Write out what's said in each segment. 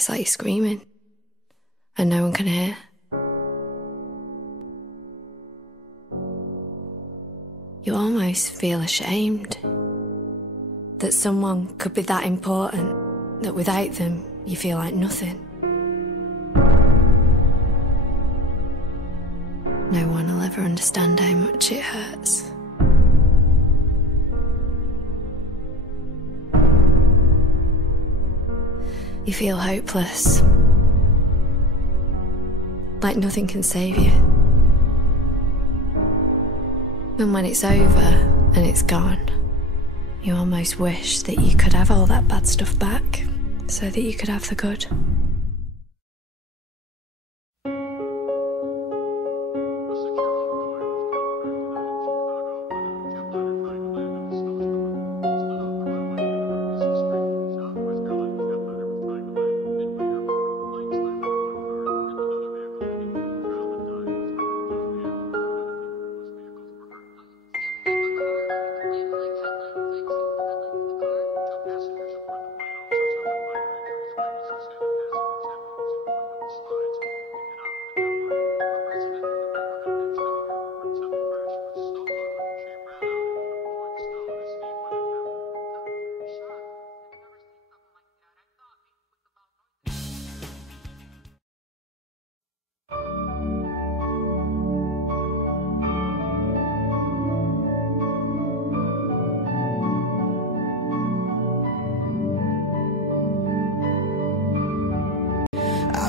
It's like you're screaming and no one can hear. You almost feel ashamed that someone could be that important, that without them you feel like nothing. No one will ever understand how much it hurts. You feel hopeless, like nothing can save you. And when it's over and it's gone, you almost wish that you could have all that bad stuff back so that you could have the good.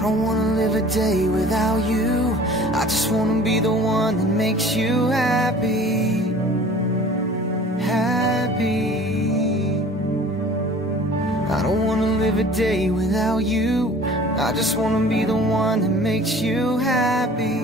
I don't wanna live a day without you. I just wanna be the one that makes you happy. Happy. I don't wanna live a day without you. I just wanna be the one that makes you happy.